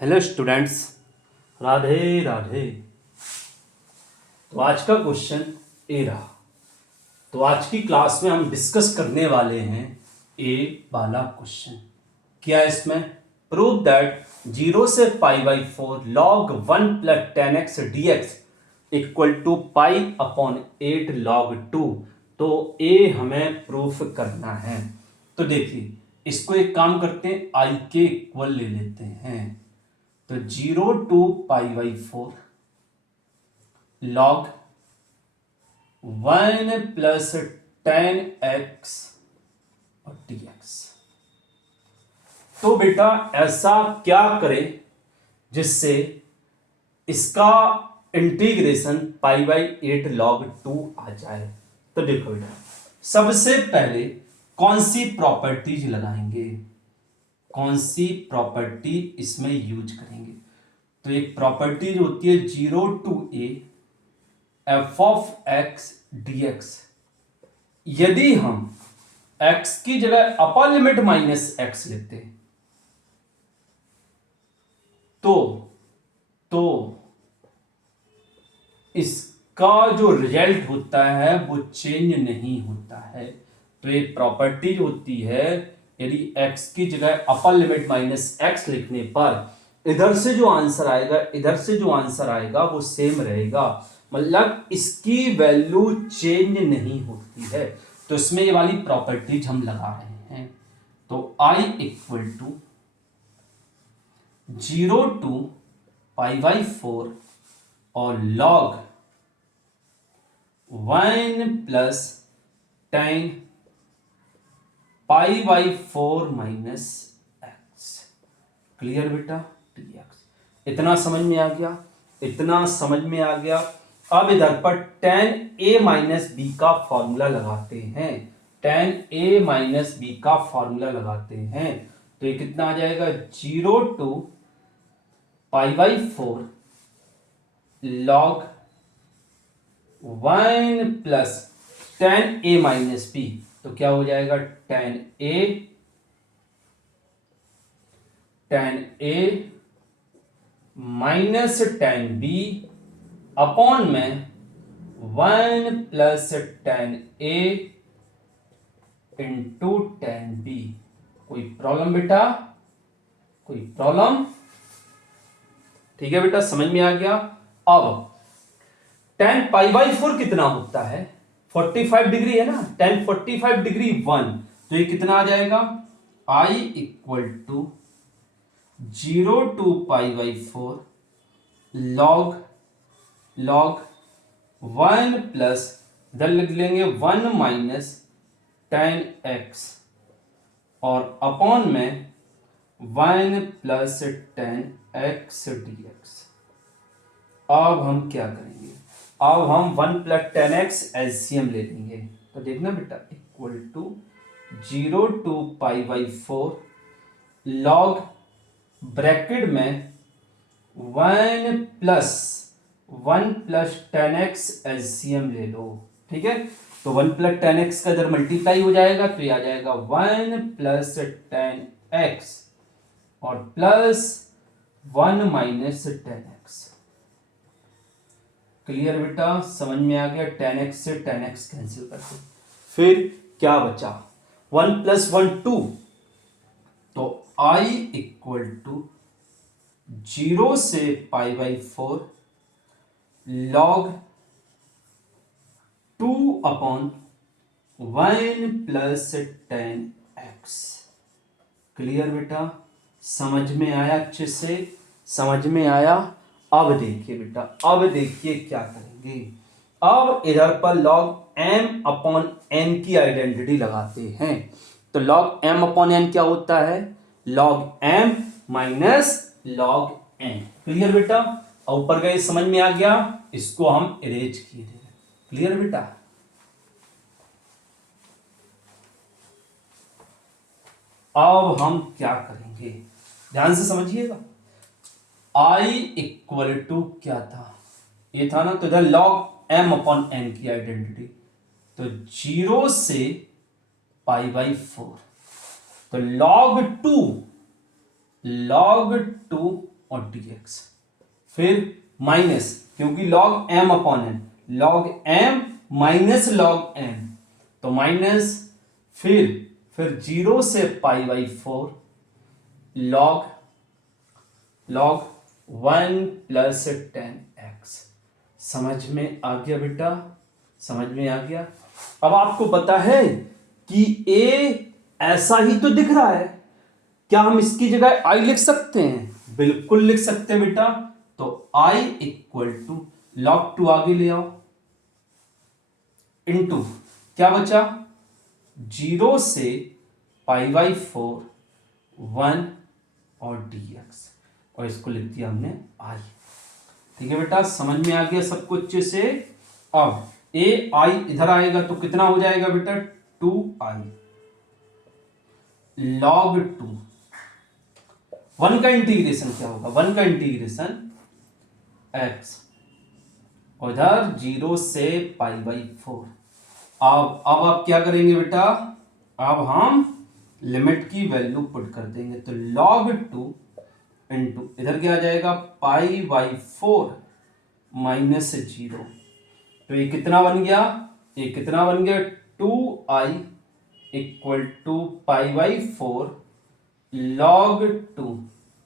Hello students, Radhe Radhe. तो आज का क्वेश्चन ए रहा। तो आज की क्लास में हम डिस्कस करने वाले हैं ए वाला क्वेश्चन। क्या है इसमें? प्रूव दैट 0 से pi by 4 log 1 plus 10x dx equal to pi upon 8 log 2। तो ए हमें प्रूफ करना है। तो देखिए, इसको एक काम करते हैं, आई के इक्वल ले लेते हैं। तो 0 to π/4 log 1 प्लस 10x और dx। तो बेटा ऐसा क्या करें जिससे इसका इंटीग्रेशन π/8 log 2 आ जाए। तो देखो बेटा, सबसे पहले कौन सी प्रॉपर्टीज लगाएंगे, कौन सी प्रॉपर्टी इसमें यूज करेंगे। तो एक प्रॉपर्टी जो होती है 0 to a f of x D x. यदि हम x की जगह अपर लिमिट माइनस एक्स लेते हैं तो इसका जो रिजल्ट होता है वो चेंज नहीं होता है। तो ये प्रॉपर्टी जो होती है, यदि x की जगह अपर लिमिट माइनस एक्स लिखने पर इधर से जो आंसर आएगा इधर से जो आंसर आएगा वो सेम रहेगा, मतलब इसकी वैल्यू चेंज नहीं होती है। तो इसमें ये वाली प्रॉपर्टीज हम लगा रहे हैं। तो i इक्वल टू 0 to π/4 और log 1 plus 10 π/4 minus x. Clear बेटा? dx। इतना समझ में आ गया, इतना समझ में आ गया। अब इधर पर tan a माइनस बी का फॉर्मूला लगाते हैं। tan a माइनस बी का फॉर्मूला लगाते हैं तो ये कितना आ जाएगा? 0 to π/4 log 1 plus tan a minus b. तो क्या हो जाएगा? tan a minus tan b upon में 1 plus tan a into tan b। कोई प्रॉब्लम बेटा? कोई प्रॉब्लम? ठीक है बेटा, समझ में आ गया। अब tan π/4 कितना होता है? 45 डिग्री है ना। tan 45 डिग्री 1, तो ये कितना आ जाएगा? i equal to 0 to π/4 log 1 plus इधर लिख लेंगे 1 माइनस tan x और अपॉन में 1 प्लस tan x dx। अब हम क्या करेंगे? अब हम 1 प्लस tan x एलसीएम ले लेंगे। तो देखना बेटा, equal to 0 to π/4 log bracket में 1 प्लस tan x एलसीएम ले लो। ठीक है, तो 1 प्लस tan x का इधर मल्टीप्लाई हो जाएगा तो ये आ जाएगा 1 प्लस tan x और plus 1 minus tan x। Clear बेटा? समझ में आ गया। tan x से tan x कैंसिल कर दो, फिर क्या बचा? 1 प्लस 1 2। तो i इक्वल टू 0 से π/4 log 2 upon 1 plus tan x। Clear बेटा? समझ में आया? अच्छे से समझ में आया। अब देखिए बेटा, अब देखिए क्या करेंगे। अब इधर पर log m अपॉन n की आइडेंटिटी लगाते हैं। तो log m अपॉन n क्या होता है? log m minus log n। Clear बेटा? और ऊपर गए, समझ में आ गया। इसको हम इरेज किए थे। क्लियर बेटा? अब हम क्या करेंगे, ध्यान से समझिएगा। i इक्वल टू क्या था? ये था ना। तो इधर log m अपॉन n की आइडेंटिटी, तो 0 से π/4। तो log 2 और dx। फिर माइनस, क्योंकि log m upon n, log m minus log n, तो माइनस, फिर 0 से pi by 4 log 1 plus 10x। समझ में आ गया बेटा? समझ में आ गया? अब आपको पता है कि a ऐसा ही तो दिख रहा है, क्या हम इसकी जगह i लिख सकते हैं? बिल्कुल लिख सकते हैं बेटा। तो i इक्वल टू log 2 आगे ले आओ, इनटू क्या बचा? 0 से पाई बाई 4 1 और dx, और इसको लिख दिया हमने i। ठीक है बेटा, समझ में आ गया सबको अच्छे से? अब ai इधर आएगा तो कितना हो जाएगा बेटा? 2i log 2। 1 का इंटीग्रेशन क्या होगा? 1 का इंटीग्रेशन x, और इधर 0 से पाई बाई 4। अब आप क्या करेंगे बेटा? अब हम लिमिट की वैल्यू पुट कर देंगे, तो log 2 इंटू इधर क्या आ जाएगा? पाई बाई 4 माइनस 0। तो ये कितना बन गया? ये कितना बन गया? 2i equal to pi by 4 log 2।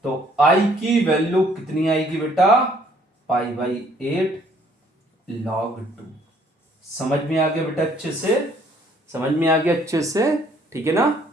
तो i की वैल्यू कितनी आएगी बेटा? Pi by 8 log 2। समझ में आ गया बेटा अच्छे से? समझ में आ गया अच्छे से? ठीक है ना?